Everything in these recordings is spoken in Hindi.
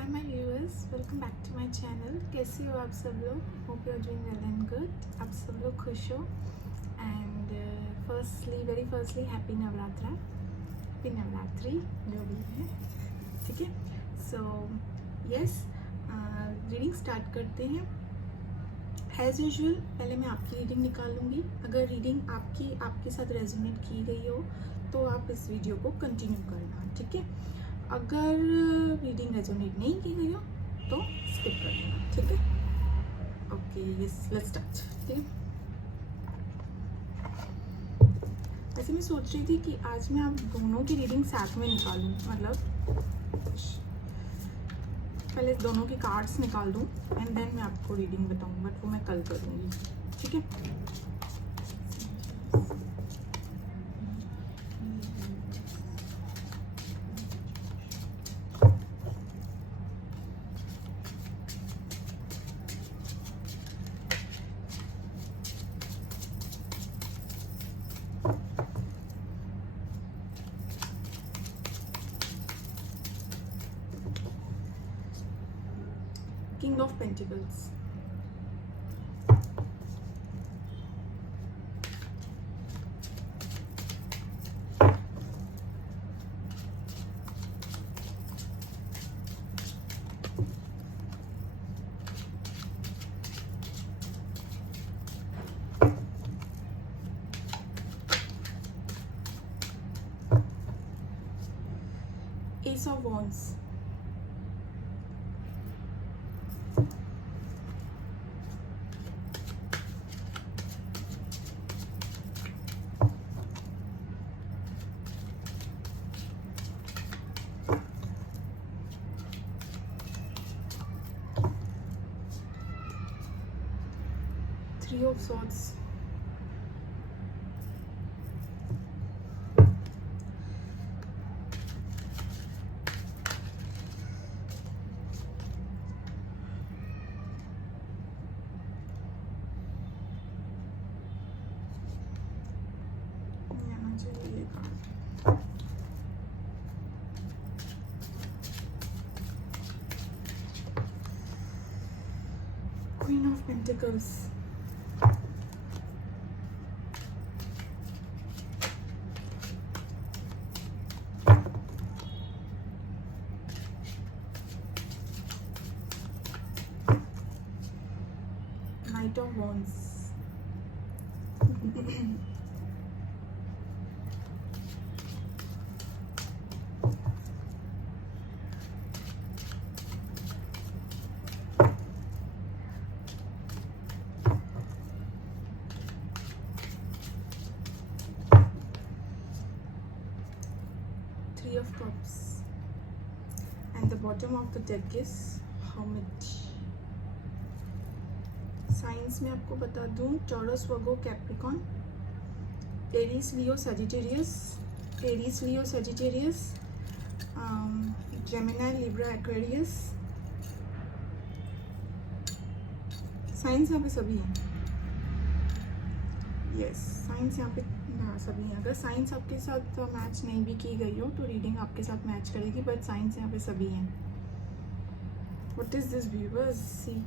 Hi my viewers, welcome back to my channel. कैसे हो आप सब लोग? Hope you are doing well and good. आप सब लोग खुश हो। And very firstly happy Navratri जो भी है, ठीक है। सो यस, रीडिंग स्टार्ट करते हैं। एज यूजुअल पहले मैं आपकी रीडिंग निकालूंगी। अगर रीडिंग आपके साथ रेजोनेट की गई हो तो आप इस वीडियो को कंटिन्यू करना, ठीक है। अगर रीडिंग रेजोनेट नहीं की गई हो तो स्किप कर देना, ठीक है। ओके, यस, लेट्स स्टार्ट, ठीक है। वैसे मैं सोच रही थी कि आज मैं आप दोनों की रीडिंग साथ में निकालूं, मतलब पहले दोनों के कार्ड्स निकाल दूं एंड देन मैं आपको रीडिंग बताऊं, बट वो मैं कल करूंगी, ठीक है। King of Pentacles, Ace of Wands, Three of Swords, Queen of Pentacles, Knight of Wands, Three of Cups, and the bottom of the deck is Hermit. Science में आपको बता दूं, Taurus, Virgo, Capricorn, Aries, Leo, Sagittarius, Gemini, Libra, Aquarius. Science यहाँ पे सभी हैं। यस, साइंस यहाँ पे सभी हैं। अगर साइंस आपके साथ मैच नहीं भी की गई हो तो रीडिंग आपके साथ मैच करेगी, बट साइंस यहाँ पे सभी हैं। What is this viewers? See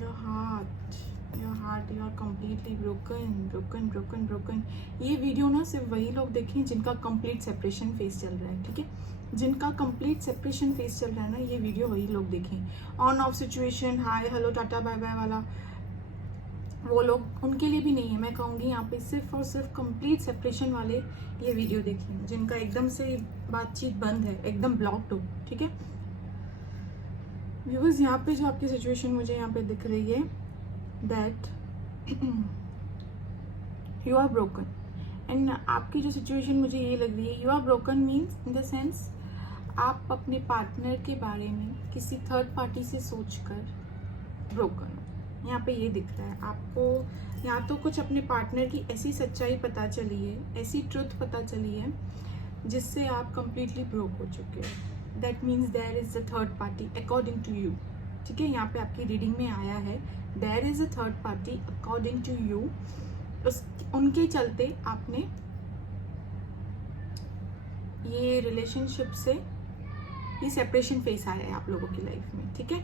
your heart, you are completely broken. ये वीडियो ना सिर्फ वही लोग देखें जिनका कंप्लीट सेपरेशन फेस चल रहा है, ठीक है। जिनका कंप्लीट सेपरेशन फेस चल रहा है ना, ये वीडियो वही लोग देखें। On off situation, hi hello tata bye bye वाला वो लोग, उनके लिए भी नहीं है। मैं कहूँगी यहाँ पे सिर्फ और सिर्फ कंप्लीट सेपरेशन वाले ये वीडियो देखें, जिनका एकदम से बातचीत बंद है, एकदम ब्लॉक्ड हो, ठीक है। व्यूअर्स, यहाँ पे जो आपकी सिचुएशन मुझे यहाँ पे दिख रही है, that you are broken. And आपकी जो सिचुएशन मुझे ये लग रही है, you are broken means in the sense आप अपने पार्टनर के बारे में किसी थर्ड पार्टी से सोचकर ब्रोकन हो। यहाँ पे ये दिख रहा है आपको, या तो कुछ अपने पार्टनर की ऐसी सच्चाई पता चली है, ऐसी ट्रुथ पता चली है जिससे आप कंप्लीटली ब्रोक हो चुके हो। That means there is a third party according to you, ठीक है। यहाँ पे आपकी रीडिंग में आया है there is a third party according to you. उनके चलते आपने ये रिलेशनशिप से ये सेपरेशन फेस आया है आप लोगों की लाइफ में, ठीक है,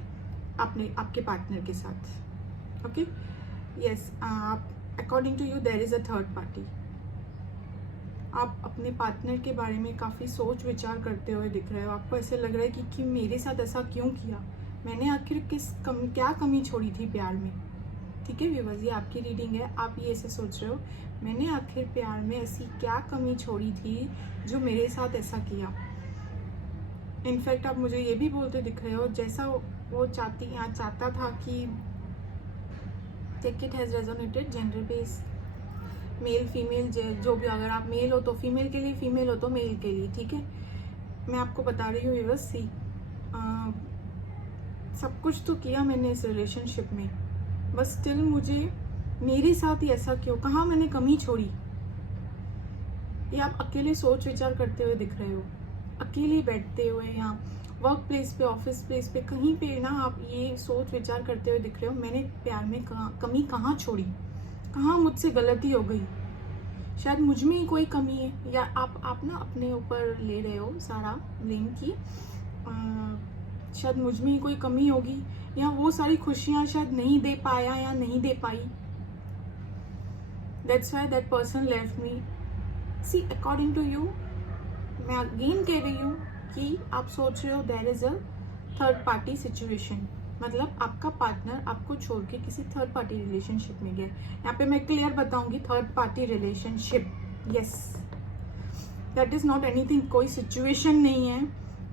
आपके पार्टनर के साथ। Okay, yes, according to you there is a third party. आप अपने पार्टनर के बारे में काफ़ी सोच विचार करते हुए दिख रहे हो। आपको ऐसे लग रहा है कि मेरे साथ ऐसा क्यों किया, मैंने आखिर क्या कमी छोड़ी थी प्यार में। ठीक है व्यूअर्स, ये आपकी रीडिंग है। आप ये ऐसे सोच रहे हो, मैंने आखिर प्यार में ऐसी क्या कमी छोड़ी थी जो मेरे साथ ऐसा किया। इनफैक्ट आप मुझे ये भी बोलते दिख रहे हो, जैसा वो चाहता था कि take it has resonated gender base, male female, जो भी, अगर आप मेल हो तो फीमेल के लिए, फीमेल हो तो मेल के लिए, ठीक है। मैं आपको बता रही हूँ व्यूअर्स, सी सब कुछ तो किया मैंने इस रिलेशनशिप में, बस स्टिल मुझे मेरे साथ ही ऐसा क्यों, कहाँ मैंने कमी छोड़ी। ये आप अकेले सोच विचार करते हुए दिख रहे हो, अकेले बैठते हुए यहाँ वर्क प्लेस पे, ऑफिस प्लेस पे, कहीं पे ना आप ये सोच विचार करते हुए दिख रहे हो, मैंने प्यार में कमी कहाँ छोड़ी, कहाँ मुझसे गलती हो गई, शायद मुझ में ही कोई कमी है। या आप ना अपने ऊपर ले रहे हो सारा ब्लेम की शायद मुझ में ही कोई कमी होगी, या वो सारी खुशियाँ शायद नहीं दे पाया या नहीं दे पाई। That's why that person left me. See according to you, मैं अगेन कह रही हूँ कि आप सोच रहे हो there is a third party situation, मतलब आपका पार्टनर आपको छोड़ के किसी थर्ड पार्टी रिलेशनशिप में गया। यहाँ पे मैं क्लियर बताऊंगी, third party relationship, yes, that is not anything, कोई सिचुएशन नहीं है,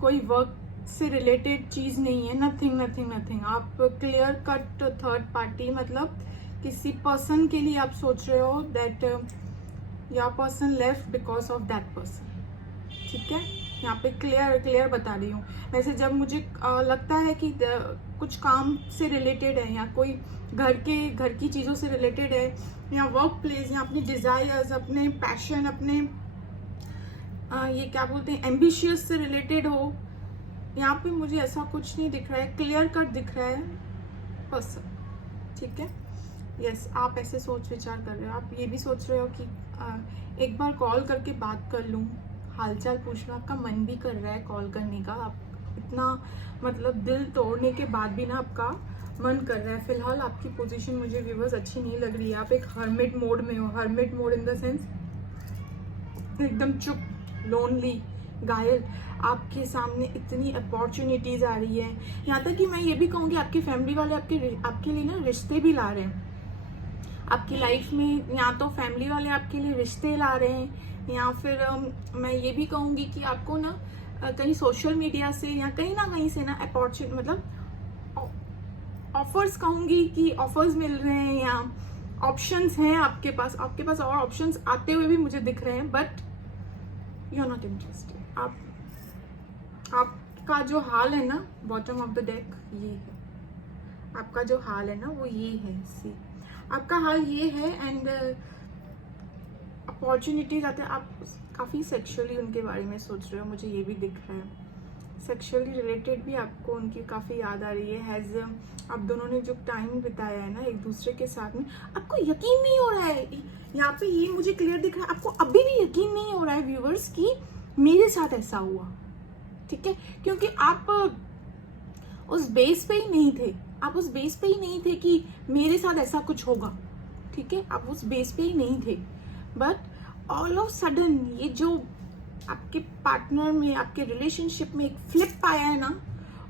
कोई वर्क से रिलेटेड चीज नहीं है, नथिंग नथिंग नथिंग। आप क्लियर कट थर्ड पार्टी, मतलब किसी पर्सन के लिए आप सोच रहे हो that your person left because of that person, ठीक है। यहाँ पे क्लियर बता रही हूँ। वैसे जब मुझे लगता है कि कुछ काम से रिलेटेड है, या कोई घर की चीज़ों से रिलेटेड है, या वर्क प्लेस, या अपनी डिज़ायर्स, अपने पैशन, अपने ये क्या बोलते हैं, एम्बिशियस से रिलेटेड हो, यहाँ पे मुझे ऐसा कुछ नहीं दिख रहा है, क्लियर कट दिख रहा है पर्सन, ठीक है। यस, आप ऐसे सोच विचार कर रहे हो। आप ये भी सोच रहे हो कि एक बार कॉल करके बात कर लूँ, हालचाल पूछना, आपका मन भी कर रहा है कॉल करने का, आप इतना मतलब दिल तोड़ने के बाद भी ना आपका मन कर रहा है। फिलहाल आपकी पोजीशन मुझे व्यूअर्स अच्छी नहीं लग रही है। आप एक हर्मिट मोड में हो, hermit mode in the sense एकदम चुप, लोनली, घायल। आपके सामने इतनी अपॉर्चुनिटीज आ रही है, यहाँ तक कि मैं ये भी कहूँगी आपकी फैमिली वाले आपके लिए ना रिश्ते भी ला रहे हैं आपकी लाइफ में, या तो फैमिली वाले आपके लिए रिश्ते ला रहे हैं, या फिर मैं ये भी कहूँगी कि आपको ना कहीं सोशल मीडिया से या कहीं ना कहीं से ना अपॉर्चुनिटी, मतलब ऑफर्स कहूँगी कि ऑफर्स मिल रहे हैं, या ऑप्शंस हैं आपके पास और ऑप्शंस आते हुए भी मुझे दिख रहे हैं, but you are not interested. आपका जो हाल है ना, बॉटम ऑफ द डेक ये है, आपका जो हाल है ना वो ये है, सी आपका हाल ये है। एंड अपॉर्चुनिटीज आते हैं, आप काफ़ी सेक्सुअली उनके बारे में सोच रहे हो, मुझे ये भी दिख रहा है। सेक्सुअली रिलेटेड भी आपको उनकी काफ़ी याद आ रही है। हैज़ आप दोनों ने जो टाइम बिताया है ना एक दूसरे के साथ में, आपको यकीन नहीं हो रहा है, यहाँ पे ये मुझे क्लियर दिख रहा है, आपको अभी भी यकीन नहीं हो रहा है व्यूअर्स कि मेरे साथ ऐसा हुआ, ठीक है, क्योंकि आप उस बेस पे ही नहीं थे, आप उस बेस पे ही नहीं थे कि मेरे साथ ऐसा कुछ होगा, ठीक है, आप उस बेस पे ही नहीं थे। बट ऑल ऑफ सडन ये जो आपके पार्टनर में, आपके रिलेशनशिप में एक फ्लिप आया है ना,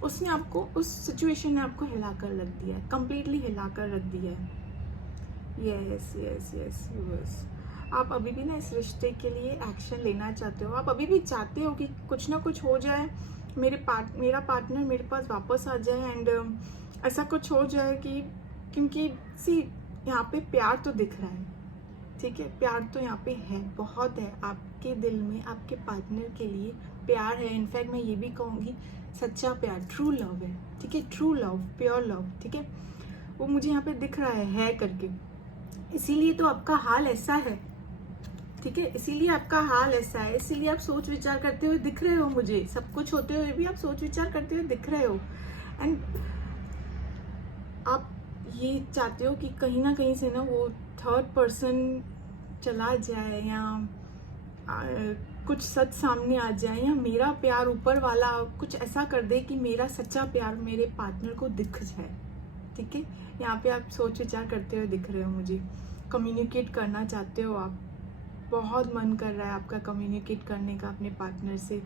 उसने आपको, उस सिचुएशन ने आपको हिला कर रख दिया है, कंप्लीटली हिला कर रख दिया है। यस यस यस यस, आप अभी भी ना इस रिश्ते के लिए एक्शन लेना चाहते हो, आप अभी भी चाहते हो कि कुछ ना कुछ हो जाए, मेरा पार्टनर मेरे पास वापस आ जाए, एंड ऐसा कुछ हो जाए कि, क्योंकि सी यहाँ पे प्यार तो दिख रहा है, ठीक है, प्यार तो यहाँ पे है, बहुत है आपके दिल में, आपके पार्टनर के लिए प्यार है। इनफैक्ट मैं ये भी कहूँगी सच्चा प्यार, ट्रू लव है, ठीक है, ट्रू लव, प्योर लव, ठीक है, वो मुझे यहाँ पे दिख रहा है करके। इसीलिए तो आपका हाल ऐसा है, ठीक है, इसीलिए आपका हाल ऐसा है, इसीलिए आप सोच विचार करते हुए दिख रहे हो, मुझे सब कुछ होते हुए भी आप सोच विचार करते हुए दिख रहे हो। एंड आप ये चाहते हो कि कहीं ना कहीं से ना वो थर्ड पर्सन चला जाए, या कुछ सच सामने आ जाए, या मेरा प्यार ऊपर वाला कुछ ऐसा कर दे कि मेरा सच्चा प्यार मेरे पार्टनर को दिख जाए। ठीक है, यहाँ पे आप सोच विचार करते हुए दिख रहे हो मुझे, कम्युनिकेट करना चाहते हो आप, बहुत मन कर रहा है आपका कम्युनिकेट करने का अपने पार्टनर से,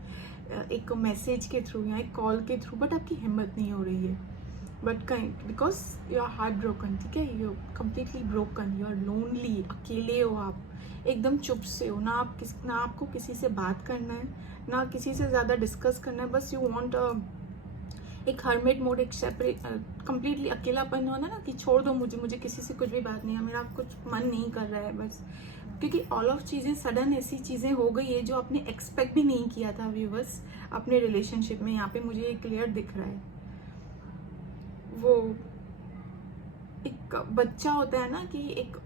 एक मैसेज के थ्रू या एक कॉल के थ्रू, बट आपकी हिम्मत नहीं हो रही है, but because you are heart broken. ठीक है, you completely broken, you are lonely, अकेले हो आप, एकदम चुप से हो, ना आपको किसी से बात करना है, ना किसी से ज़्यादा डिस्कस करना है, बस यू वांट एक हर्मिट मोड, एक सेपरेट, कम्प्लीटली अकेलापन होना ना कि छोड़ दो मुझे किसी से कुछ भी बात नहीं है, मेरा कुछ मन नहीं कर रहा है बस, क्योंकि ऑल ऑफ चीज़ें सडन ऐसी चीज़ें हो गई है जो आपने एक्सपेक्ट भी नहीं किया था व्यूवर्स अपने रिलेशनशिप में। यहाँ पे मुझे क्लियर दिख रहा है, वो एक बच्चा होता है ना कि एक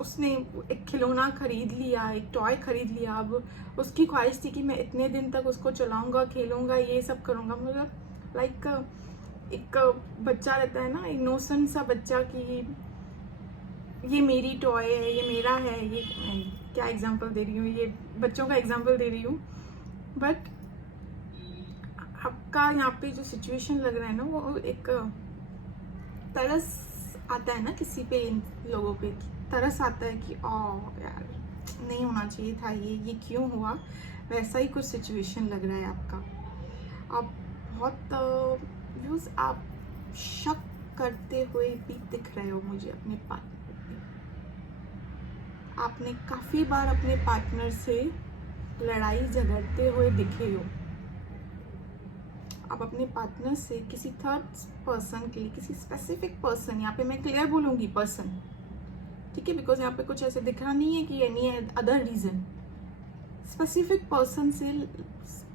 उसने एक खिलौना खरीद लिया, एक टॉय खरीद लिया, अब उसकी ख्वाहिश थी कि मैं इतने दिन तक उसको चलाऊंगा, खेलूंगा, ये सब करूंगा, मतलब लाइक एक बच्चा रहता है ना, इनोसेंट सा बच्चा कि ये मेरी टॉय है, ये मेरा है, ये क्या एग्जांपल दे रही हूँ, ये बच्चों का एग्जांपल दे रही हूँ, बट आपका यहाँ पे जो सिचुएशन लग रहा है ना, वो एक तरस आता है ना किसी पे, इन लोगों पे तरस आता है कि यार नहीं होना चाहिए था, ये क्यों हुआ, वैसा ही कुछ सिचुएशन लग रहा है आपका। आप बहुत व्यूज आप शक करते हुए भी दिख रहे हो मुझे अपने पार्टनर पे। आपने काफ़ी बार अपने पार्टनर से लड़ाई झगड़ते हुए दिखे हो। आप अपने पार्टनर से किसी थर्ड पर्सन के लिए, किसी स्पेसिफिक पर्सन, यहाँ पे मैं क्लियर बोलूँगी पर्सन, ठीक है, बिकॉज यहाँ पे कुछ ऐसे दिख रहा नहीं है कि any other reason, specific person से,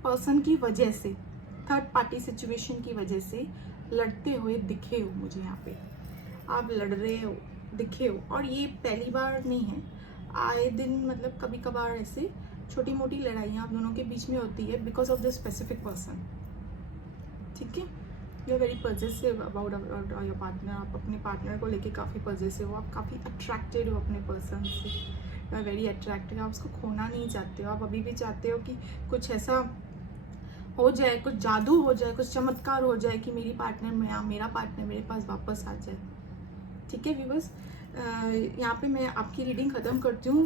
पर्सन की वजह से, थर्ड पार्टी सिचुएशन की वजह से लड़ते हुए दिखे हो मुझे। यहाँ पे आप लड़ रहे हो दिखे हो, और ये पहली बार नहीं है, आए दिन मतलब कभी कभार ऐसे छोटी मोटी लड़ाइयाँ आप दोनों के बीच में होती है because of the specific person. ठीक है, you are very positive about your partner, आप अपने पार्टनर को लेके काफ़ी पॉजिटिव हो, आप काफ़ी अट्रैक्टेड हो अपने पर्सन से, यू आर वेरी अट्रैक्टेड, आप उसको खोना नहीं चाहते हो, आप अभी भी चाहते हो कि कुछ ऐसा हो जाए, कुछ जादू हो जाए, कुछ चमत्कार हो जाए कि मेरा पार्टनर मेरे पास वापस आ जाए। ठीक है व्यूअर्स, यहाँ पे मैं आपकी रीडिंग ख़त्म करती हूँ,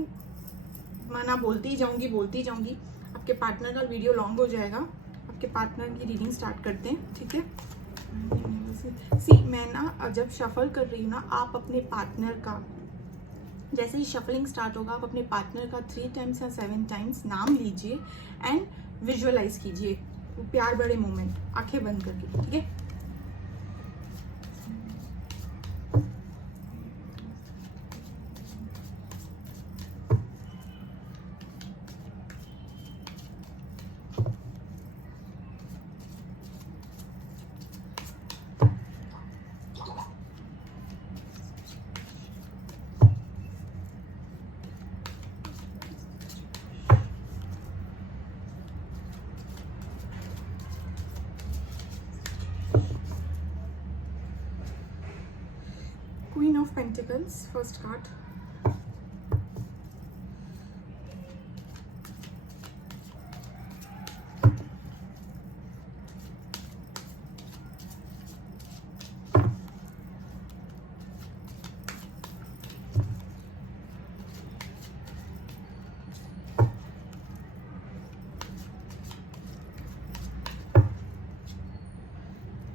मैं बोलती ही जाऊँगी, आपके पार्टनर का वीडियो लॉन्ग हो जाएगा, आपके पार्टनर की रीडिंग स्टार्ट करते हैं। ठीक है, मैं ना जब शफल कर रही हूँ ना, आप अपने पार्टनर का, जैसे ही शफलिंग स्टार्ट होगा, आप अपने पार्टनर का 3 टाइम्स या 7 टाइम्स नाम लीजिए एंड विजुअलाइज कीजिए, प्यार भरे मोमेंट, आंखें बंद करके। ठीक है, Queen of Pentacles, first card.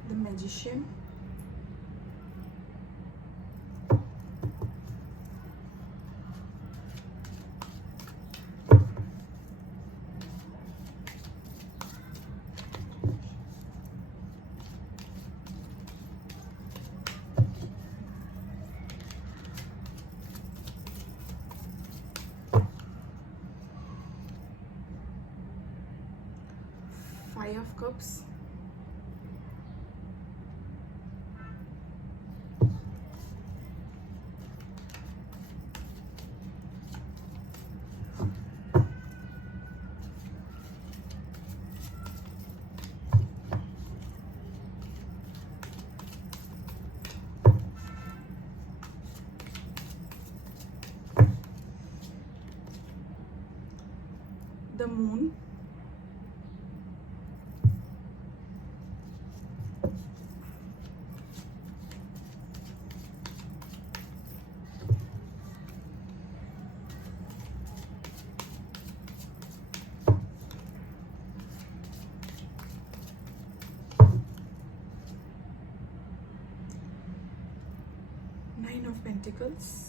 The Magician. Five of Cups. The moon. Nine of Pentacles.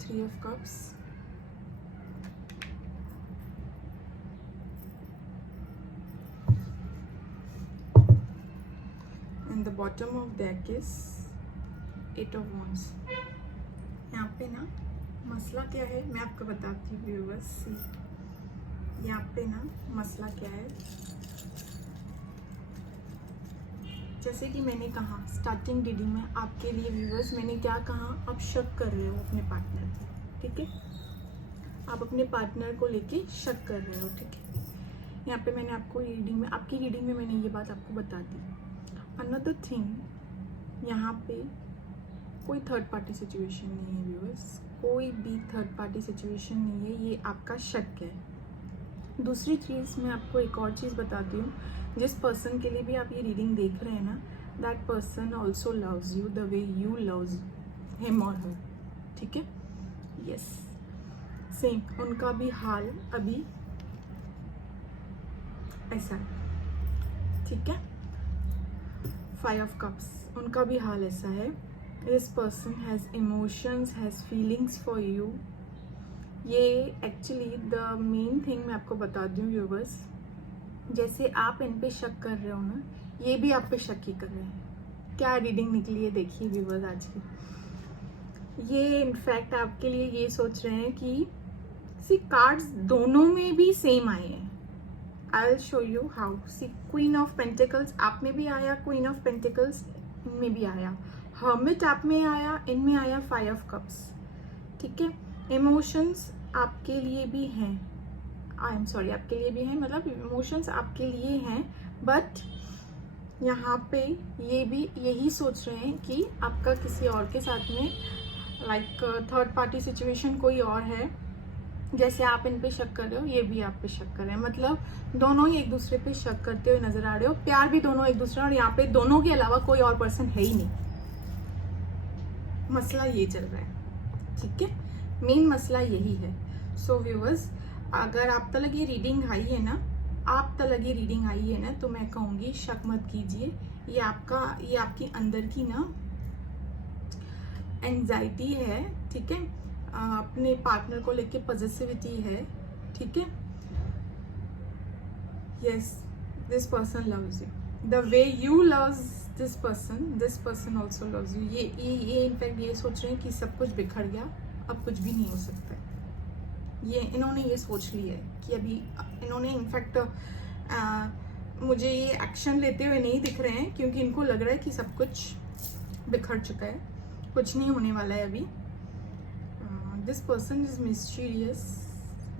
Three of Cups. And the bottom of deck is Eight of Wands. यहाँ पे ना मसला क्या है मैं आपको बताती हूँ व्यूअर्स। यहाँ पे ना मसला क्या है, जैसे कि मैंने कहा स्टार्टिंग रीडिंग में आपके लिए व्यूअर्स, मैंने क्या कहा, आप शक कर रहे हो अपने पार्टनर पे, ठीक है। आप अपने पार्टनर को लेके शक कर रहे हो, ठीक है। यहाँ पे मैंने आपको रीडिंग में, आपकी रीडिंग में मैंने ये बात आपको बता दी। अनदर थिंग, यहाँ पे कोई थर्ड पार्टी सिचुएशन नहीं है व्यूअर्स, कोई भी थर्ड पार्टी सिचुएशन नहीं है, ये आपका शक है। दूसरी चीज़ मैं आपको एक और चीज़ बताती हूँ, जिस पर्सन के लिए भी आप ये रीडिंग देख रहे हैं ना, that person also loves you the way you loves him और हर, ठीक है। यस, सेम उनका भी हाल अभी ऐसा है, ठीक है। फाइव ऑफ कप्स, उनका भी हाल ऐसा है। This person has emotions, has feelings for you. ये एक्चुअली द मेन थिंग मैं आपको बता दूँ व्यूअर्स, जैसे आप इन पे शक कर रहे हो ना, ये भी आप पे शक ही कर रहे हैं। क्या रीडिंग निकली है देखिए व्यूअर्स आज की। ये इनफैक्ट आपके लिए ये सोच रहे हैं कि सी कार्ड्स दोनों में भी सेम आए हैं। I will show you how. See queen of pentacles आप में भी आया, क्वीन ऑफ पेंटिकल्स इनमें भी आया, हर्मिट आप में आया, इनमें आया फाइव ऑफ कप्स, ठीक है। इमोशंस आपके लिए भी हैं, आई एम सॉरी, आपके लिए भी हैं, मतलब इमोशंस आपके लिए हैं, बट यहाँ पे ये भी यही सोच रहे हैं कि आपका किसी और के साथ में लाइक थर्ड पार्टी सिचुएशन कोई और है। जैसे आप इन पे शक कर रहे हो, ये भी आप पे शक कर रहे हैं, मतलब दोनों ही एक दूसरे पे शक करते हुए नजर आ रहे हो। प्यार भी दोनों एक दूसरे, और यहाँ पे दोनों के अलावा कोई और पर्सन है ही नहीं। मसला ये चल रहा है, ठीक है, मेन मसला यही है। सो व्यूअर्स, अगर आप तक ये रीडिंग आई है ना, आप तक ये रीडिंग आई है ना, तो मैं कहूँगी शक मत कीजिए। ये आपकी अंदर की ना एंजाइटी है, ठीक है, अपने पार्टनर को लेके पॉजिटिविटी है, ठीक है। Yes, this person loves you the way you loves this person also loves you. ये इनफैक्ट ये सोच रहे हैं कि सब कुछ बिखर गया, अब कुछ भी नहीं हो सकता है। ये इन्होंने ये सोच लिया है कि अभी इन्होंने इनफैक्ट मुझे ये एक्शन लेते हुए नहीं दिख रहे हैं, क्योंकि इनको लग रहा है कि सब कुछ बिखर चुका है, कुछ नहीं होने वाला है अभी। This person is mysterious,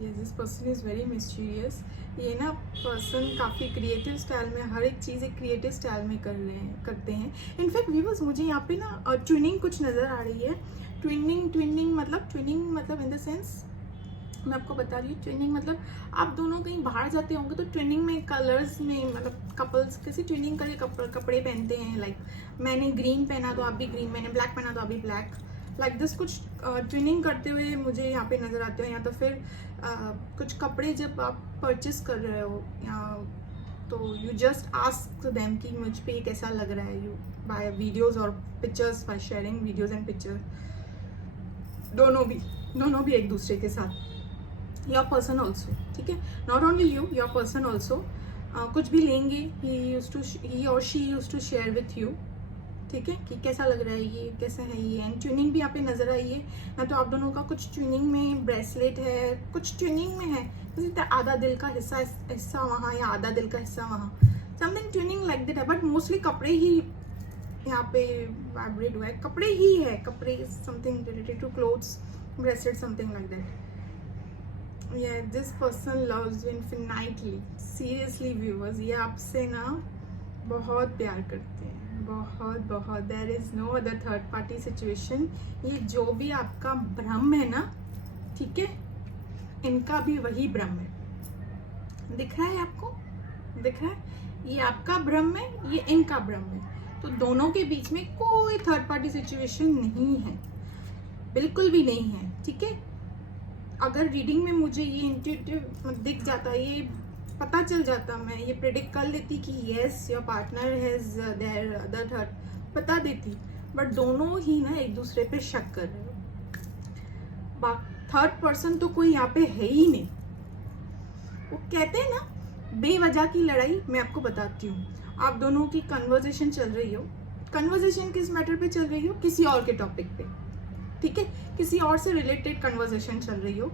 yes this person is very mysterious. ये ना पर्सन काफ़ी क्रिएटिव स्टाइल में, हर एक चीज़ एक क्रिएटिव स्टाइल में करते हैं। इनफैक्ट व्यूअर्स, मुझे यहाँ पे ना ट्विनिंग कुछ नज़र आ रही है। ट्विनिंग मतलब इन द सेंस, मैं आपको बता रही हूँ, ट्विनिंग मतलब आप दोनों कहीं बाहर जाते होंगे तो ट्विनिंग में कलर्स में, मतलब कपल्स कैसे ट्विनिंग करके कपड़े पहनते हैं। लाइक मैंने ग्रीन पहना तो आप भी ग्रीन, मैंने ब्लैक पहना तो आप भी ब्लैक, लाइक दिस कुछ ट्विनिंग करते हुए मुझे यहाँ पे नज़र आते हो। या तो फिर कुछ कपड़े जब आप परचेस कर रहे हो तो यू जस्ट आस्क देम कि मुझ पे ये कैसा लग रहा है, यू बाय वीडियोज़ और pictures, by sharing videos and picture, दोनों भी एक दूसरे के साथ। योर पर्सन ऑल्सो, ठीक है, not only you, your person also कुछ भी लेंगे, ही और she use to share with you, ठीक है, कि कैसा लग रहा है ये, कैसा है ये। एंड ट्विनिंग भी यहाँ पे नजर आई है, या तो आप दोनों का कुछ ट्विनिंग में ब्रेसलेट है, कुछ ट्विनिंग में है, जैसे आधा दिल का हिस्सा वहाँ या आधा दिल का हिस्सा वहाँ, समथिंग ट्विनिंग लाइक दैट है। बट मोस्टली कपड़े ही यहाँ पे वाइब्रेट हुआ है, कपड़े ही है, कपड़े, something related to clothes, bracelet, something like that. Yeah, this person loves you infinitely. Seriously viewers, ये आपसे ना बहुत प्यार करते हैं, बहुत बहुत। There is no other third party situation. ये जो भी आपका भ्रम है ना, ठीक है, इनका भी वही भ्रम है। दिख रहा है आपको? दिख रहा है? ये आपका भ्रम है, ये इनका भ्रम है। तो दोनों के बीच में कोई थर्ड पार्टी सिचुएशन नहीं है, बिल्कुल भी नहीं है, ठीक है। अगर रीडिंग में मुझे ये इंट्यूटिव दिख जाता, ये पता चल जाता, मैं ये प्रेडिक्ट कर लेती कि yes your partner has their other third, बता देती। बट दोनों ही ना एक दूसरे पे शक कर रहे हो। थर्ड पर्सन तो कोई यहाँ पे है ही नहीं। वो कहते हैं ना बेवजह की लड़ाई। मैं आपको बताती हूँ, आप दोनों की कन्वर्सेशन चल रही हो, कन्वर्सेशन किस मैटर पे चल रही हो? किसी और के टॉपिक पे, ठीक है, किसी और से रिलेटेड कन्वर्सेशन चल रही हो,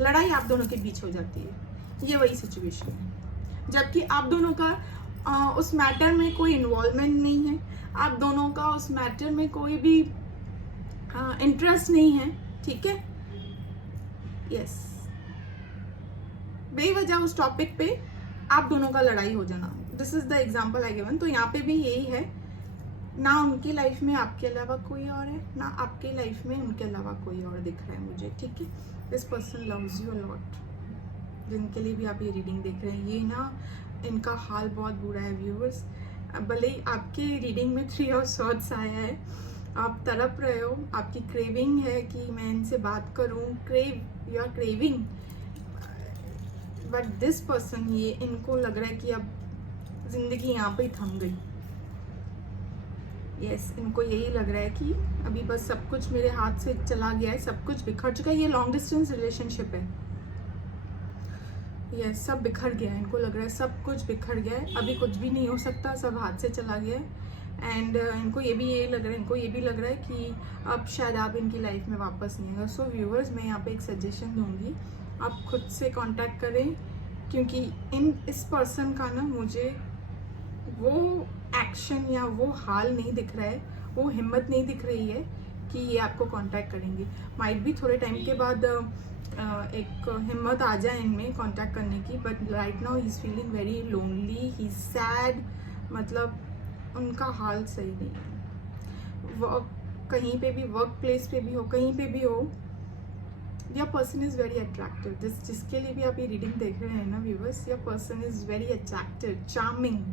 लड़ाई आप दोनों के बीच हो जाती है। ये वही सिचुएशन है, जबकि आप दोनों का उस मैटर में कोई इन्वॉल्वमेंट नहीं है, आप दोनों का उस मैटर में कोई भी इंटरेस्ट नहीं है, ठीक है। यस, बेवजह उस टॉपिक पे आप दोनों का लड़ाई हो जाना। This is the example I given. तो यहाँ पे भी यही है, ना उनकी लाइफ में आपके अलावा कोई और है, ना आपके लाइफ में उनके अलावा कोई और दिख रहा है मुझे, ठीक है। This person loves you a lot, जिनके लिए भी आप ये रीडिंग देख रहे हैं। ये ना इनका हाल बहुत बुरा है व्यूअर्स। भले ही आपके रीडिंग में 3 ऑफ सॉर्ड्स आया है, आप तड़प रहे हो, आपकी क्रेविंग है कि मैं इनसे बात करूं, you are craving, but this person, ये इनको लग रहा है कि अब जिंदगी यहाँ पे ही थम गई। यस, इनको यही लग रहा है कि अभी बस सब कुछ मेरे हाथ से चला गया है, सब कुछ बिखर चुका है। ये लॉन्ग डिस्टेंस रिलेशनशिप है। यस, सब बिखर गया है, इनको लग रहा है सब कुछ बिखर गया है, अभी कुछ भी नहीं हो सकता, सब हाथ से चला गया है। एंड इनको ये भी लग रहा है, इनको ये भी लग रहा है कि अब शायद आप इनकी लाइफ में वापस नहीं आएगा। सो व्यूअर्स, मैं यहाँ पे एक सजेशन दूंगी, आप खुद से कांटेक्ट करें, क्योंकि इस पर्सन का ना मुझे वो एक्शन या वो हाल नहीं दिख रहा है, वो हिम्मत नहीं दिख रही है कि ये आपको कांटेक्ट करेंगे। माइट भी थोड़े टाइम के बाद एक हिम्मत आ जाए इनमें कांटेक्ट करने की, but right now he is feeling very lonely, he is sad. मतलब उनका हाल सही नहीं है। वर्क, कहीं पे भी, वर्क प्लेस पे भी हो, कहीं पे भी हो, your person is very attractive. जिसके लिए भी आप ये रीडिंग देख रहे हैं ना viewers, your person is very attractive, charming.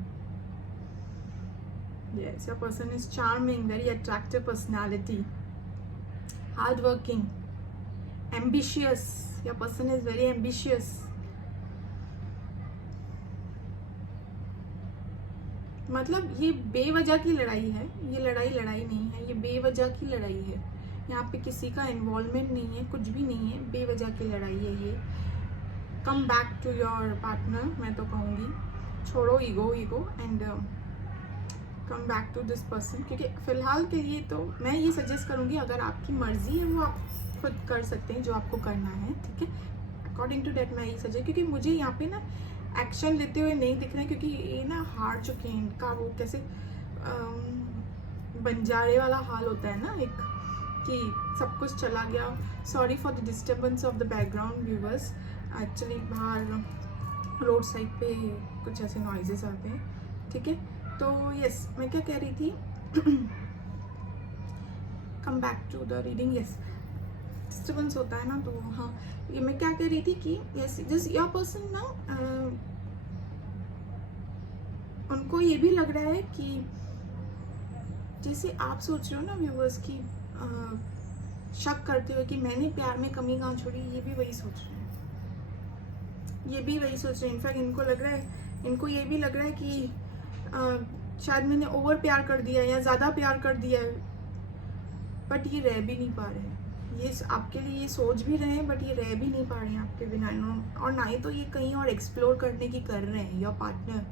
Yes, your person is charming, very attractive personality, hardworking, ambitious. Your person is very ambitious. मतलब ये बेवजह की लड़ाई है, ये लड़ाई नहीं है, ये बेवजह की लड़ाई है। यहाँ पे किसी का इन्वॉल्वमेंट नहीं है, कुछ भी नहीं है, बेवजह की लड़ाई है ये। Come back to your partner, मैं तो कहूँगी, छोड़ो ego and come back to this person. क्योंकि फिलहाल के लिए तो मैं ये सजेस्ट करूँगी, अगर आपकी मर्जी है वो आप खुद कर सकते हैं जो आपको करना है, ठीक है। अकॉर्डिंग टू डेट मैं ये सजेस्ट, क्योंकि मुझे यहाँ पे ना एक्शन लेते हुए नहीं दिख रहे हैं, क्योंकि ये ना हार चुके हैं। इनका वो कैसे बंजारे वाला हाल होता है ना एक, कि सब कुछ चला गया। Sorry for the disturbance of the background viewers, actually बाहर रोड साइड पे कुछ ऐसे नॉइजेस आते हैं, ठीक है। तो यस, मैं क्या कह रही थी, come back to the reading. Yes, disturbance होता है ना, तो हाँ, ये मैं क्या कह रही थी कि यस, जस्ट योर पर्सन ना, उनको ये भी लग रहा है कि जैसे आप सोच रहे हो ना व्यूवर्स की शक करते हुए कि मैंने प्यार में कमी कहाँ छोड़ी, ये भी वही सोच रहे हैं, ये भी वही सोच रहे हैं। इनफैक्ट इनको लग रहा है, इनको ये भी लग रहा है कि शायद मैंने ओवर प्यार कर दिया या ज़्यादा प्यार कर दिया है, बट ये रह भी नहीं पा रहे हैं। ये आपके लिए ये सोच भी रहे हैं, बट ये रह भी नहीं पा रहे हैं आपके बिना, और ना ही तो ये कहीं और एक्सप्लोर करने की कर रहे हैं। Your partner,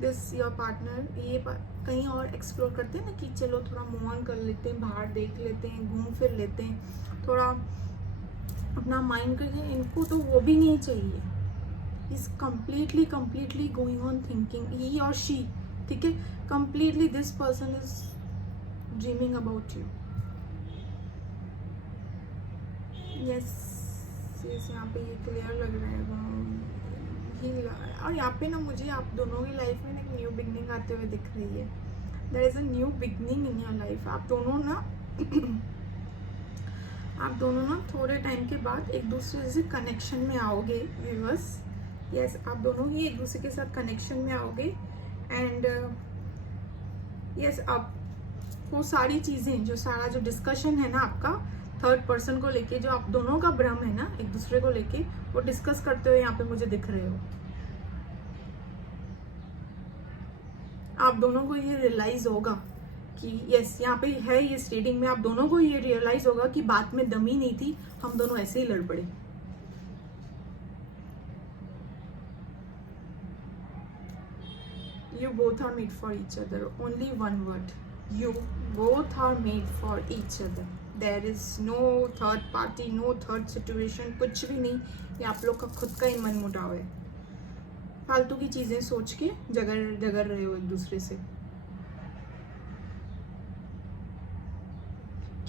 this your partner, ये कहीं और एक्सप्लोर करते हैं ना कि चलो थोड़ा मूव ऑन कर लेते हैं, बाहर देख लेते हैं, घूम फिर लेते हैं, थोड़ा अपना माइंड करके। इनको तो वो भी नहीं चाहिए। Is completely going on thinking, he or she, ठीक है, completely this person is dreaming about you. Yes यहाँ पे ये क्लियर लग रहा है और यहाँ पे ना मुझे आप दोनों की लाइफ में एक न्यू बिगनिंग आते हुए दिख रही है। There is a new beginning in your life. आप दोनों ना थोड़े टाइम के बाद एक दूसरे से कनेक्शन में आओगे व्यूअर्स। यस आप दोनों ही एक दूसरे के साथ कनेक्शन में आओगे एंड यस आप वो सारी चीज़ें जो डिस्कशन है ना आपका थर्ड पर्सन को लेके, जो आप दोनों का भ्रम है ना एक दूसरे को लेके, वो डिस्कस करते हुए यहाँ पे मुझे दिख रहे हो। आप दोनों को ये रियलाइज होगा कि यस यहाँ पे है ये रीडिंग में आप दोनों को ये रियलाइज होगा कि बात में दम ही नहीं थी, हम दोनों ऐसे ही लड़ पड़े। You both are made for each other. Only one word. You both are made for each other. There is no third party, no third situation, कुछ भी नहीं। ये आप लोग का खुद का ही मन मुटाव है। फालतू की चीजें सोच के जगर रहे हो एक दूसरे से।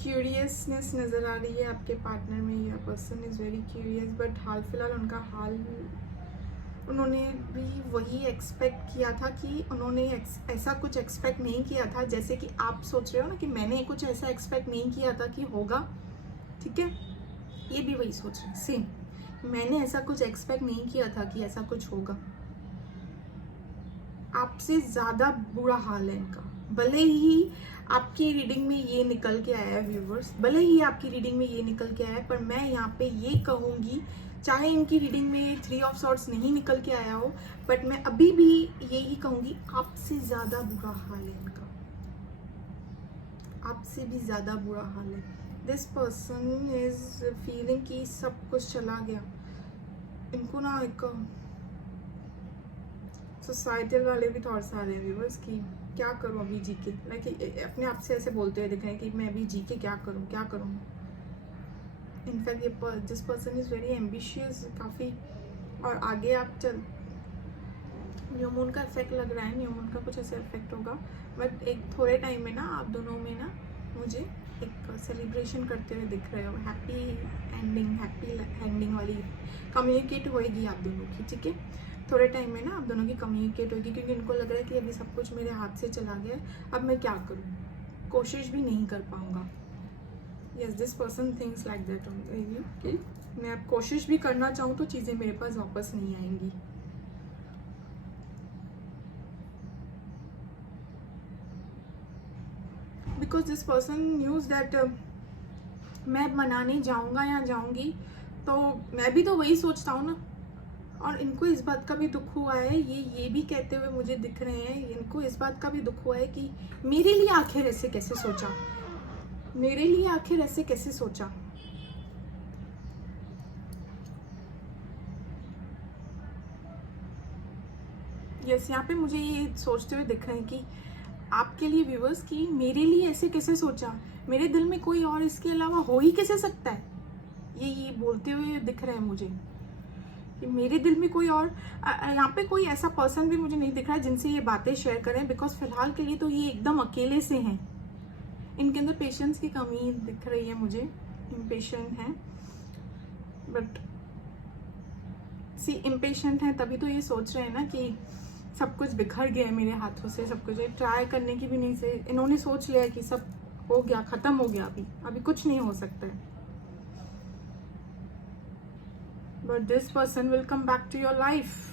क्यूरियसनेस नजर आ रही है आपके पार्टनर में। Your person is very curious but हाल फिलहाल उन्होंने भी वही एक्सपेक्ट किया था कि उन्होंने ऐसा कुछ एक्सपेक्ट नहीं किया था जैसे कि आप सोच रहे हो ना कि मैंने कुछ ऐसा एक्सपेक्ट नहीं किया था कि होगा। ठीक है, ये भी वही सोच रहे हैं सेम। मैंने ऐसा कुछ एक्सपेक्ट नहीं किया था कि ऐसा कुछ होगा। आपसे ज़्यादा बुरा हाल है इनका। भले ही आपकी रीडिंग में ये निकल के आया है व्यूवर्स, भले ही आपकी रीडिंग में ये निकल के आया है, पर मैं यहाँ पे ये कहूँगी चाहे इनकी रीडिंग में 3 ऑफ सॉर्ड्स नहीं निकल के आया हो, बट मैं अभी भी यही कहूँगी आपसे ज़्यादा बुरा हाल है इनका। आपसे भी ज़्यादा बुरा हाल है। दिस पर्सन इज फीलिंग कि सब कुछ चला गया। इनको ना एक सोसाइटल वाले भी थॉट्स आ रहे हैं व्यूअर्स कि क्या करूँ अभी जी के, लाइक अपने आप से ऐसे बोलते हुए दिख रहे हैं कि मैं अभी जी के क्या करूँ। इनफैक्ट ये this person is very ambitious काफ़ी, और आगे आप न्यू मून का इफेक्ट लग रहा है, न्यू मून का कुछ ऐसा इफेक्ट होगा, बट एक थोड़े टाइम में ना आप दोनों में ना मुझे एक सेलिब्रेशन करते हुए दिख रहे हो। हैप्पी एंडिंग वाली कम्युनिकेट होएगी आप दोनों की। ठीक है, थोड़े टाइम में ना आप दोनों की कम्युनिकेट होगी, क्योंकि इनको लग रहा है कि अभी सब कुछ मेरे हाथ से चला गया, अब मैं क्या करूँ, कोशिश भी नहीं कर पाऊँगा। Yes this person thinks like that कि मैं अब कोशिश भी करना चाहूँ तो चीज़ें मेरे पास वापस नहीं आएंगी। Because this person news that मैं मनाने जाऊँगा या जाऊँगी तो मैं भी तो वही सोचता हूँ ना, और इनको इस बात का भी दुख हुआ है, ये भी कहते हुए मुझे दिख रहे हैं, इनको इस बात का भी दुख हुआ है कि मेरे लिए आखिर ऐसे कैसे सोचा, मेरे लिए आखिर ऐसे कैसे सोचा। यस यहाँ पे मुझे ये सोचते हुए दिख रहे हैं कि आपके लिए व्यूअर्स कि मेरे लिए ऐसे कैसे सोचा, मेरे दिल में कोई और इसके अलावा हो ही कैसे सकता है, ये बोलते हुए दिख रहे हैं मुझे कि मेरे दिल में कोई और यहाँ पे कोई ऐसा पर्सन भी मुझे नहीं दिख रहा है जिनसे ये बातें शेयर करें, बिकॉज फिलहाल के लिए तो ये एकदम अकेले से हैं। इनके अंदर पेशेंस की कमी दिख रही है मुझे, इम्पेशेंट है, बट इम्पेशेंट है तभी तो ये सोच रहे हैं ना कि सब कुछ बिखर गया है मेरे हाथों से, सब कुछ ट्राई करने की भी नहीं से इन्होंने सोच लिया कि सब हो गया, खत्म हो गया, अभी कुछ नहीं हो सकता है। But this person will come back to your life.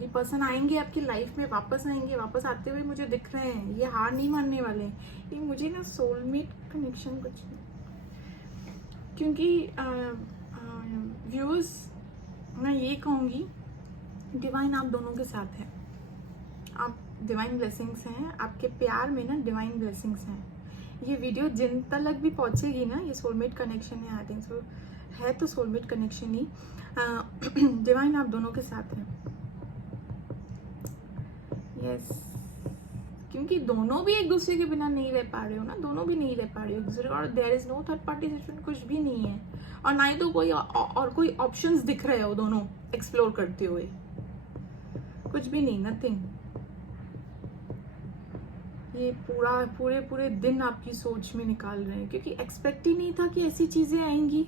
ये पर्सन आएंगे आपकी लाइफ में, वापस आएंगे, वापस आते हुए मुझे दिख रहे हैं, ये हार नहीं मानने वाले हैं। ये मुझे ना सोलमेट कनेक्शन कुछ नहीं, क्योंकि व्यूअर्स मैं ये कहूँगी डिवाइन आप दोनों के साथ है, आप डिवाइन ब्लेसिंग्स हैं, आपके प्यार में ना डिवाइन ब्लेसिंग्स हैं। ये वीडियो जिन तक भी पहुँचेगी ना, ये सोलमेट कनेक्शन है, आई थिंक सो है तो सोलमेट कनेक्शन ही, डिवाइन आप दोनों के साथ है। यस क्योंकि दोनों भी एक दूसरे के बिना नहीं रह पा रहे हो ना, दोनों भी नहीं रह पा रहे हो एक दूसरे, और there is no third party situation, कुछ भी नहीं है, और ना ही तो कोई और कोई ऑप्शंस दिख रहे हो दोनों एक्सप्लोर करते हुए, कुछ भी नहीं, नथिंग। ये पूरे दिन आपकी सोच में निकाल रहे हैं, क्योंकि एक्सपेक्ट ही नहीं था कि ऐसी चीज़ें आएंगी।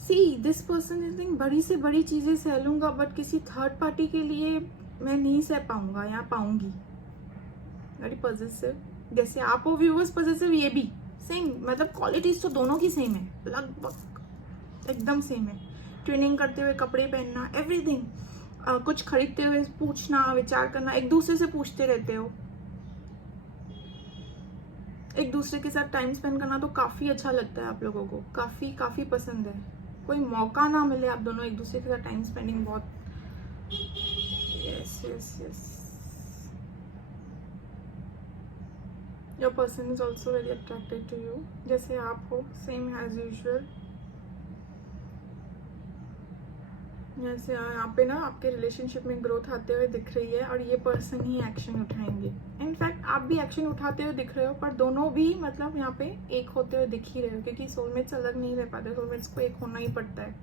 See this person is think बड़ी से बड़ी चीज़ें सह लूँगा, बट किसी थर्ड पार्टी के लिए मैं नहीं सह पाऊँगा या पाऊँगी। वेरी पॉजिटिव, जैसे आप हो व्यूअर्स पॉजिटिव, ये भी सेम, मतलब क्वालिटीज तो दोनों की सेम है, लगभग एकदम सेम है। ट्रेनिंग करते हुए कपड़े पहनना, एवरीथिंग, कुछ खरीदते हुए पूछना, विचार करना, एक दूसरे से पूछते रहते हो, एक दूसरे के साथ टाइम स्पेंड करना तो काफ़ी अच्छा लगता है आप लोगों को, काफ़ी पसंद है। कोई मौका ना मिले आप दोनों एक दूसरे के साथ टाइम स्पेंडिंग, बहुत yes. Your person is also very attracted to you, जैसे आप हो सेम एज यूजुअल। जैसे यहाँ पे ना आपके रिलेशनशिप में ग्रोथ आते हुए दिख रही है, और ये पर्सन ही एक्शन उठाएंगे। इनफैक्ट आप भी एक्शन उठाते हुए दिख रहे हो, पर दोनों भी मतलब यहाँ पे एक होते हुए दिख ही रहे हो, क्योंकि सोलमेट्स अलग नहीं रह पाते, सोलमेट्स को एक होना ही पड़ता है,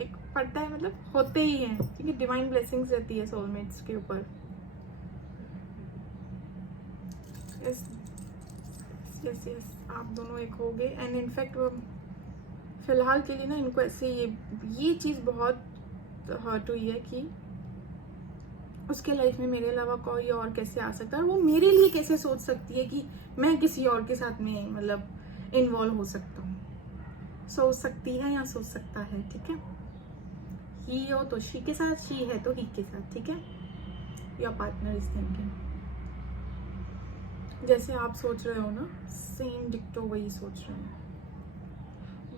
एक पड़ता है मतलब होते ही हैं, क्योंकि डिवाइन ब्लेसिंग्स रहती है सोलमेट्स के ऊपर। यस आप दोनों एक हो गए। एंड इनफैक्ट फिलहाल के लिए ना इनको ऐसे ये चीज़ बहुत हर्ट हुई है कि उसके लाइफ में मेरे अलावा कोई और कैसे आ सकता है, और वो मेरे लिए कैसे सोच सकती है कि मैं किसी और के साथ में मतलब इन्वॉल्व हो सकता हूँ। सोच सकती है या सोच सकता है, ठीक है। ही हो तो शी के साथ, शी है तो ही के साथ, ठीक है। योर पार्टनर इज थिंकिंग जैसे आप सोच रहे हो ना, सेम डिक्टो वही सोच रहे हैं।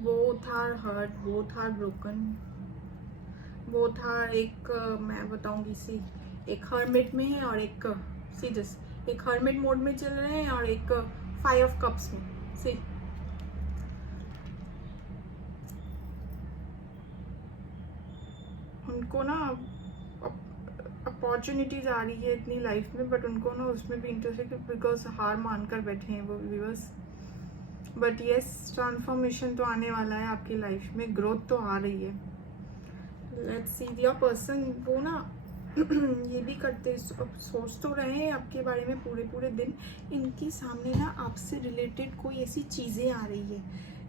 Both are hurt, both are broken, both are एक मैं बताऊंगी सी, एक हर्मिट में है और एक सी जस्ट एक हर्मिट मोड में चल रहे हैं, और एक 5 ऑफ कप्स में। सी उनको ना अपॉर्चुनिटीज आ रही है इतनी लाइफ में, बट उनको ना उसमें भी इंटरेस्ट है, बिकॉज हार मानकर बैठे हैं वो व्यूअर्स। बट यस, ट्रांसफॉर्मेशन तो आने वाला है आपकी लाइफ में, ग्रोथ तो आ रही है। लेट्स सी योर पर्सन, वो ना ये भी करते सोच तो रहे हैं आपके बारे में पूरे दिन। इनके सामने ना आपसे रिलेटेड कोई ऐसी चीज़ें आ रही है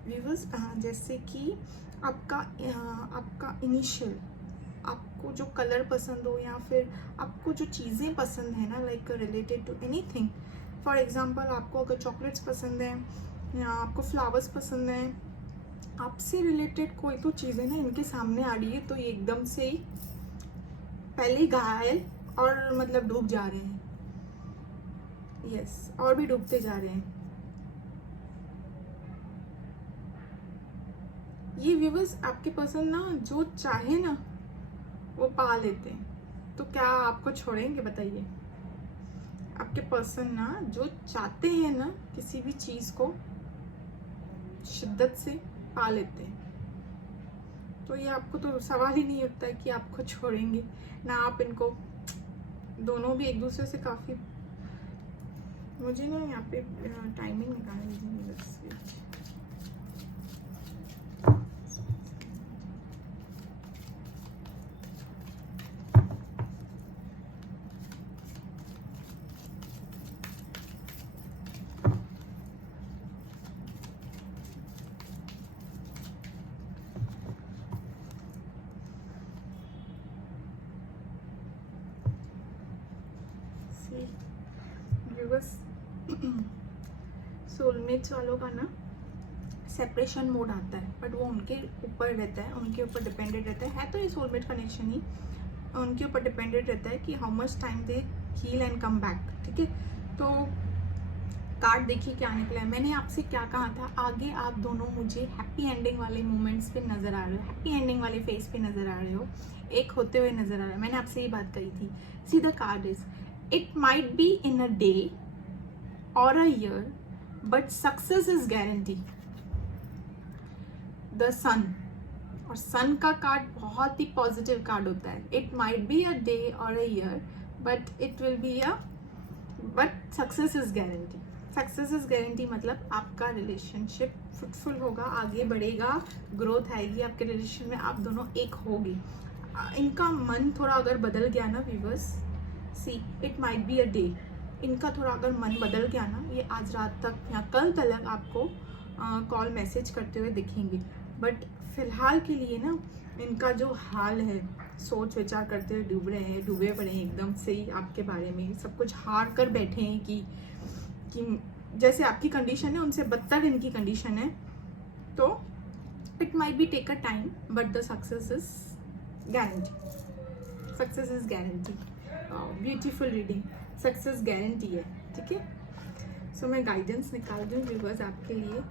व्यूअर्स, जैसे कि आपका इनिशियल, आपको जो कलर पसंद हो, या फिर आपको जो चीज़ें पसंद है ना, like related to anything. For example आपको अगर चॉकलेट्स पसंद है, या आपको फ्लावर्स पसंद है, आपसे रिलेटेड कोई तो चीज़ें ना इनके सामने आ रही है, तो ये एकदम से ही पहले घायल और मतलब डूब जा रहे हैं। यस, और भी डूबते जा रहे हैं। ये व्यूअर्स आपके पर्सन ना जो चाहे ना वो पा लेते हैं, तो क्या आपको छोड़ेंगे बताइए? आपके पर्सन ना जो चाहते हैं ना किसी भी चीज़ को शिद्दत से पा लेते हैं, तो ये आपको तो सवाल ही नहीं उठता है कि आपको छोड़ेंगे ना। आप इनको दोनों भी एक दूसरे से काफ़ी, मुझे ना यहाँ पे टाइमिंग निकालनी है। सोलमेट्स वालों का ना सेपरेशन मोड आता है, बट वो उनके ऊपर रहता है, उनके ऊपर डिपेंडेंट रहता है तो ये सोलमेट कनेक्शन ही उनके ऊपर डिपेंडेंट रहता है कि how much time they heal and come back, ठीक है। तो कार्ड देखिए क्या निकला है। मैंने आपसे क्या कहा था, आगे आप दोनों मुझे हैप्पी एंडिंग वाले मोमेंट्स पे नजर आ रहे हो, हैप्पी एंडिंग वाले फेस पे नजर आ रहे हो, एक होते हुए नजर आ रहा है। मैंने आपसे ये बात कही थी। See the card is, it might be in a day और a year, but success is guarantee. The sun, और सन का कार्ड बहुत ही पॉजिटिव कार्ड होता है। It might be a day और a year, but it will be but success is guarantee. Success is guarantee मतलब आपका रिलेशनशिप फ्रूटफुल होगा, आगे बढ़ेगा, ग्रोथ आएगी आपके रिलेशन में, आप दोनों एक होगी। इनका मन थोड़ा अगर बदल गया ना viewers, see it might be a day, इनका थोड़ा अगर मन बदल गया ना, ये आज रात तक या कल तक आपको कॉल मैसेज करते हुए दिखेंगे। बट फिलहाल के लिए ना इनका जो हाल है, सोच विचार करते हुए डूबे पड़े हैं एकदम से ही आपके बारे में, सब कुछ हार कर बैठे हैं कि जैसे आपकी कंडीशन है उनसे बदतर इनकी कंडीशन है। तो it might be take a time but the success is guarantee. Success is guarantee. Beautiful reading, success guarantee है, ठीक है। सो मैं गाइडेंस निकाल दूँ व्यूअर्स आपके लिए।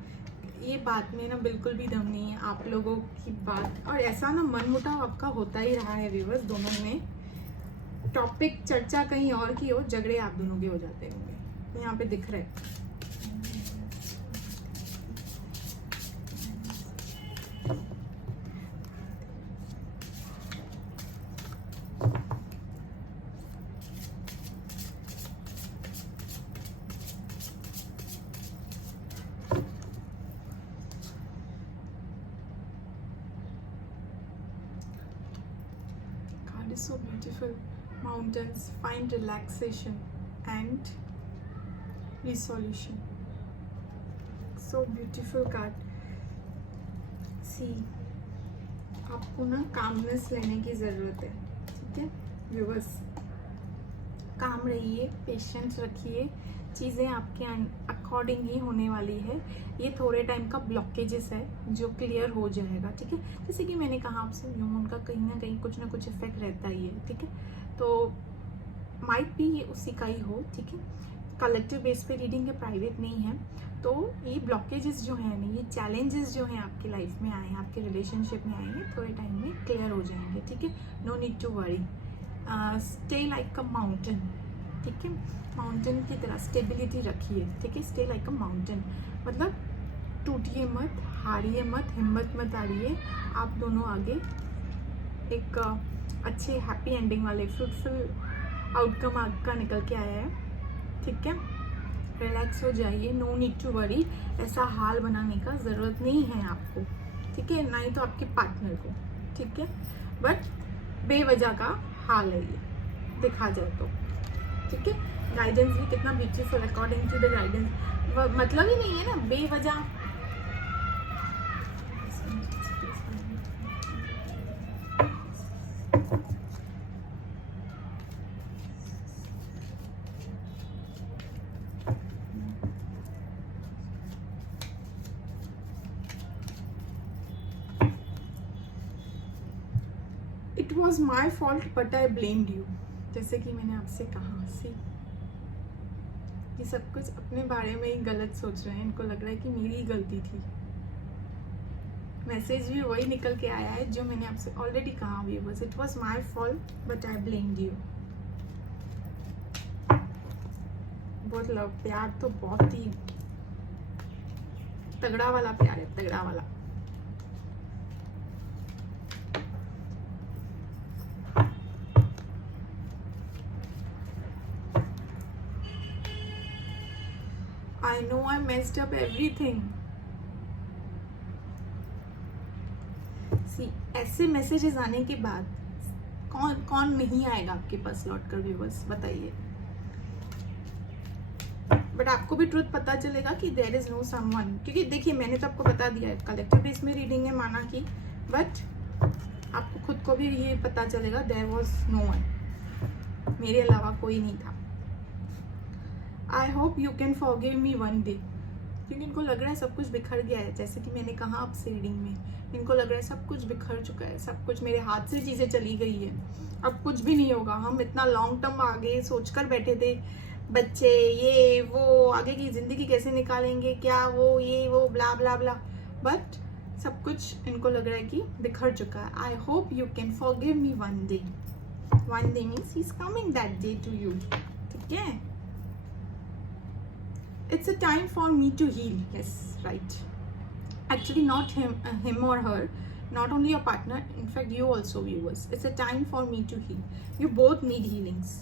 ये बात में ना बिल्कुल भी दम नहीं है आप लोगों की बात, और ऐसा ना मनमुटाव आपका होता ही रहा है व्यूअर्स दोनों में। टॉपिक चर्चा कहीं और की हो, झगड़े आप दोनों के हो जाते होंगे, यहाँ पे दिख रहे हैं। God is so beautiful. Mountains, find relaxation and resolution. So beautiful card. See, आपको ना कामनेस लेने की ज़रूरत है, ठीक है व्यूअर्स। काम रहिए, पेशेंस रखिए, चीज़ें आपके अकॉर्डिंग ही होने वाली है। ये थोड़े टाइम का ब्लॉकेजेस है जो क्लियर हो जाएगा, ठीक है। जैसे कि मैंने कहा आपसे, ह्यूमन का कहीं ना कहीं कुछ ना कुछ इफेक्ट रहता ही है, ठीक है। तो माइट भी ये उसी का ही हो, ठीक है। कलेक्टिव बेस पे रीडिंग है, प्राइवेट नहीं है। तो ये ब्लॉकेजेस जो हैं ना, ये चैलेंजेस जो हैं आपकी लाइफ में आए हैं, आपके रिलेशनशिप में आए हैं, थोड़े टाइम में क्लियर हो जाएंगे, ठीक है। No need to worry. Stay like a mountain, ठीक है। माउंटेन की तरह स्टेबिलिटी रखिए, ठीक है। स्टे लाइक अ माउंटेन मतलब टूटिए मत, हारिए मत, हिम्मत मत हारिए। आप दोनों आगे एक अच्छे हैप्पी एंडिंग वाले फ्रूटफुल आउटकम आपका निकल के आया है, ठीक है। रिलैक्स हो जाइए, नो नीड टू वरी। ऐसा हाल बनाने का ज़रूरत नहीं है आपको, ठीक है, ना ही तो आपके पार्टनर को, ठीक है। बट बेवजह का हाल है ये, देखा जाए तो, ठीक है। गाइडेंस भी कितना beautiful, according to the guidance, मतलब ही नहीं है ना बेवजह। It was my fault but I blamed you. जैसे कि मैंने आपसे कहा, सी ये सब कुछ अपने बारे में ही गलत सोच रहे हैं, इनको लग रहा है कि मेरी ही गलती थी। मैसेज भी वही निकल के आया है जो मैंने आपसे ऑलरेडी कहा, viewers, it was my fault but I blamed you. बहुत लव, प्यार तो बहुत ही तगड़ा वाला प्यार है, तगड़ा वाला। I know I messed up everything. See, ऐसे मैसेजेस आने के बाद कौन नहीं आएगा आपके पास लौट कर, व्यूअर्स बताइए। बट आपको भी ट्रुथ पता चलेगा कि देयर इज नो समवन, क्योंकि देखिए मैंने तो आपको बता दिया है कलेक्टिव बेस में रीडिंग है माना कि, बट आपको खुद को भी ये पता चलेगा देयर वाज नो वन, मेरे अलावा कोई नहीं था। आई hope you can forgive me one day, क्योंकि इनको लग रहा है सब कुछ बिखर गया है। जैसे कि मैंने कहा आपसे रीडिंग में, इनको लग रहा है सब कुछ बिखर चुका है, सब कुछ मेरे हाथ से चीज़ें चली गई है, अब कुछ भी नहीं होगा। हम इतना लॉन्ग टर्म आगे सोच कर बैठे थे, बच्चे ये वो, आगे की ज़िंदगी कैसे निकालेंगे, क्या वो ये वो ब्ला ब्ला ब्ला, बट सब कुछ इनको लग रहा है कि बिखर चुका है। I hope you can forgive me one day. One day means he is coming that day to you, ठीक है। It's a time for me to heal. Yes, right. Actually, not him or her, not only your partner. In fact, you also, viewers. It's a time for me to heal. You both need healings.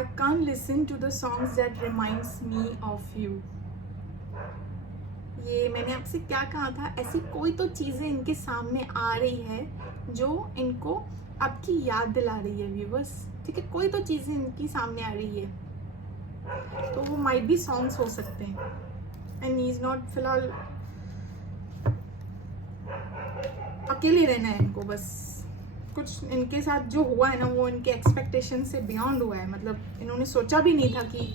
I can't listen to the songs that reminds me of you. ये मैंने आपसे क्या कहा था, ऐसी कोई तो चीज़ें इनके सामने आ रही है जो इनको आपकी याद दिला रही है व्यूवर्स, ठीक है। कोई तो चीज़ें इनकी सामने आ रही है, तो वो माइट भी सॉन्ग्स हो सकते हैं। एंड ही इज नॉट, फिलहाल अकेले रहना है इनको, बस कुछ इनके साथ जो हुआ है ना वो इनके एक्सपेक्टेशन से बियॉन्ड हुआ है। मतलब इन्होंने सोचा भी नहीं था कि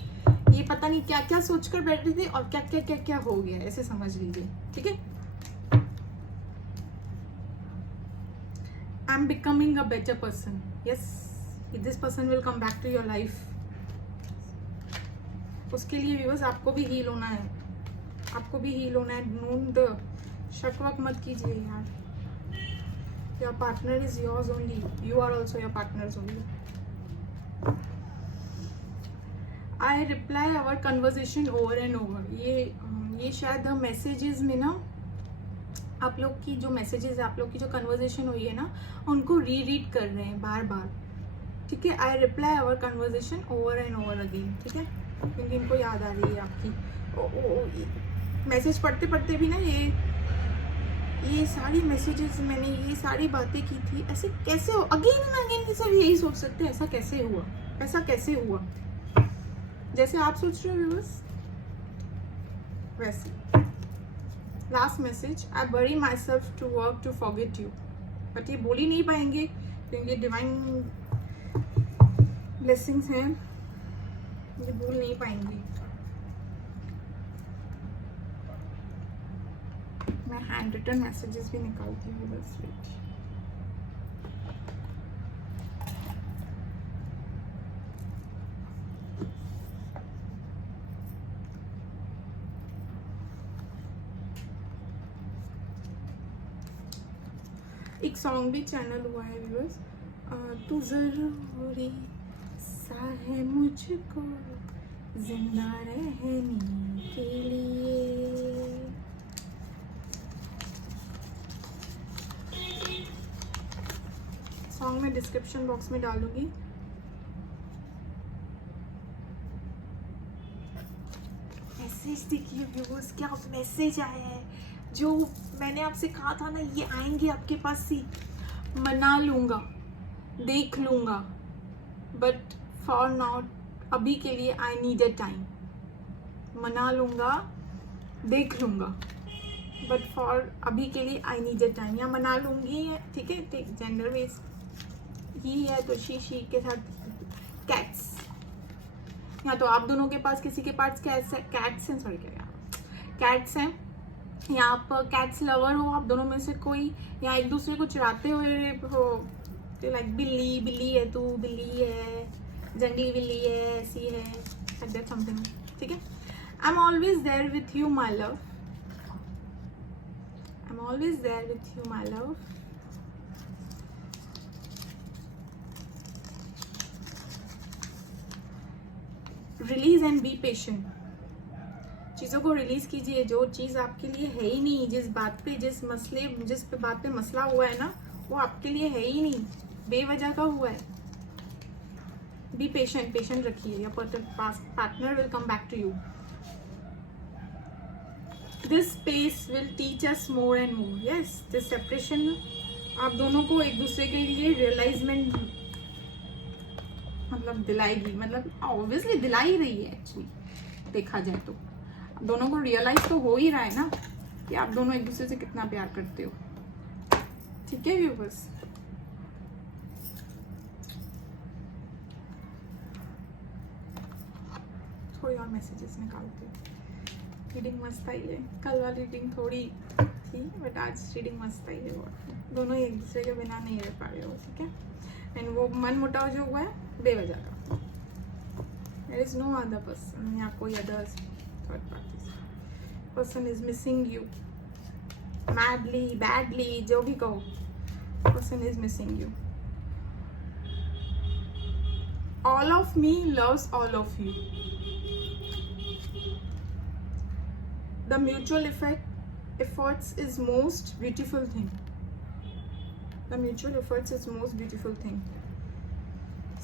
ये पता नहीं क्या क्या सोचकर बैठे थे और क्या क्या क्या क्या हो गया, ऐसे समझ लीजिए, ठीक है। I am becoming a better person, yes, this person will come back to your life. उसके लिए व्यूअर्स आपको भी हील होना है, आपको भी हील होना है। नोट शक वक मत कीजिए यार। Your partner is yours only, you are also your partners only. I reply our conversation over and over. ये शायद मैसेजेस में ना आप लोग की जो मैसेजेस है, आप लोग की जो कन्वर्जेशन हुई है ना, उनको रीड कर रहे हैं बार बार, ठीक है। I reply our conversation over and over again, ठीक है, क्योंकि इनको याद आ रही है आपकी। मैसेज पढ़ते पढ़ते भी ना ये सारी मैसेजेस, मैंने ये सारी बातें की थी, ऐसे कैसे हो, अगेन एंड अगेन ये सब यही सोच सकते हैं, ऐसा कैसे हुआ, ऐसा कैसे हुआ, जैसे आप सोच रहे हो व्यूअर्स वैसे। Last message, I bury my self to work to forget you. But ये बोल ही नहीं पाएंगे क्योंकि डिवाइन ब्लेसिंग्स हैं, ये भूल नहीं पाएंगे। मैं हैंड रिटन मैसेजेस भी निकालती हूँ बस। एक सॉन्ग भी चैनल हुआ है व्यूअर्स, तू जरूरी सा है मुझको जिंदा रहने के लिए। सॉन्ग मैं डिस्क्रिप्शन बॉक्स में डालूंगी। मैसेज देखिए व्यूअर्स, क्या मैसेज आया है। जो मैंने आपसे कहा था ना, ये आएंगे आपके पास ही, मना लूंगा, देख लूंगा, बट फॉर नॉट, अभी के लिए आई नीड अ टाइम। मना लूंगा, देख लूंगा, बट फॉर अभी के लिए आई नीड अ टाइम, या मना लूंगी, ठीक है, ठीक, जेंडर बेस ही है तो शी के साथ कैट्स, या तो आप दोनों के पास किसी के पास कैट्स हैं, सॉरी क्या कैट्स हैं, या आप कैट्स लवर हो आप दोनों में से कोई, या एक दूसरे को चुराते हुए हो, तो लाइक बिल्ली बिल्ली है, तू बिल्ली है, जंगली बिल्ली है, ऐसी है, लाइक दैट समथिंग, ठीक है। I am always there with you my love, I am always there with you my love. Release and be patient. चीज़ों को रिलीज कीजिए, जो चीज़ आपके लिए है ही नहीं, जिस बात पे जिस बात पे मसला हुआ है ना, वो आपके लिए है ही नहीं, बेवजह का हुआ है। बी पेशेंट, पेशेंट रखिए, या partner will come back to you. This space will teach us more and more, yes, this separation आप दोनों को एक दूसरे के लिए रियलाइजमेंट मतलब दिलाएगी, मतलब ऑब्वियसली दिला ही रही है एक्चुअली, देखा जाए तो दोनों को रियलाइज तो हो ही रहा है ना कि आप दोनों एक दूसरे से कितना प्यार करते हो, ठीक है व्यूअर्स। थोड़ी और मैसेजेस निकालते हैं। रीडिंग मस्त आई है, कल वाली रीडिंग थोड़ी थी बट आज रीडिंग मस्त आई है, दोनों एक दूसरे के बिना नहीं रह पा रहे हो, ठीक है। एंड वो मन मुटाव जो हुआ है बेवजह का, there is no other person, या कोई other third party person is missing you madly badly, जो भी कहो, person is missing you. All of me loves all of you. The mutual efforts is most beautiful thing. The mutual efforts is most beautiful thing.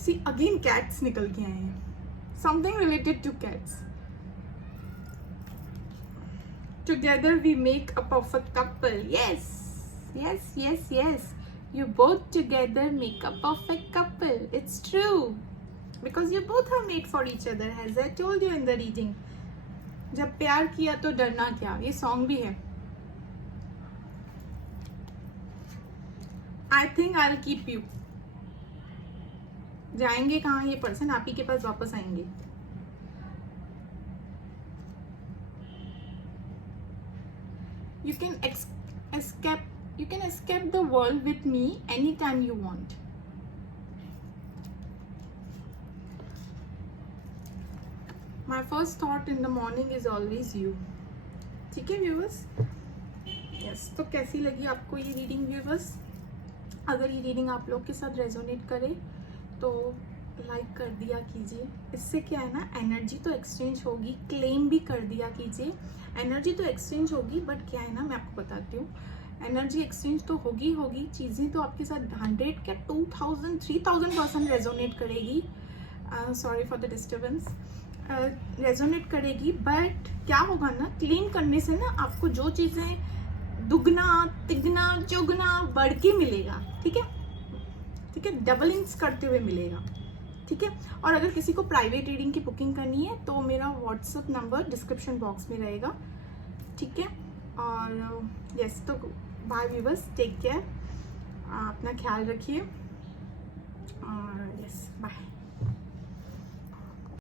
See, again cats निकल के आए हैं, something related to cats. Together we make a perfect couple. Yes, yes, yes, yes. You both together make a perfect couple. It's true. Because you both are made for each other, as I told you in the reading. जब प्यार किया तो डरना क्या, ये सॉन्ग भी है. I think I'll keep you. जाएंगे कहाँ ये पर्सन, आप ही के पास वापस आएंगे. You can escape the world with me anytime you want. My first thought in the morning is always you. ठीक है व्यूअर्स? यस, तो कैसी लगी आपको ये रीडिंग व्यूअर्स? अगर ये रीडिंग आप लोग के साथ रेजोनेट करे तो लाइक कर दिया कीजिए. इससे क्या है ना, एनर्जी तो एक्सचेंज होगी, क्लेम भी कर दिया कीजिए. एनर्जी तो एक्सचेंज होगी, बट क्या है ना, मैं आपको बताती हूँ, एनर्जी एक्सचेंज तो होगी, चीज़ें तो आपके साथ 100 क्या 2000 3000% रेजोनेट करेगी. Sorry for the disturbance. Resonate करेगी, बट क्या होगा ना, क्लेम करने से ना आपको जो चीज़ें दुगना तिगना चौगुना बढ़ के मिलेगा. ठीक है, ठीक है, डबलिंग्स करते हुए मिलेगा. ठीक है. और अगर किसी को प्राइवेट रीडिंग की बुकिंग करनी है तो मेरा व्हाट्सएप नंबर डिस्क्रिप्शन बॉक्स में रहेगा. ठीक है. और यस, तो बाय व्यूअर्स, टेक केयर, अपना ख्याल रखिए और यस बाय.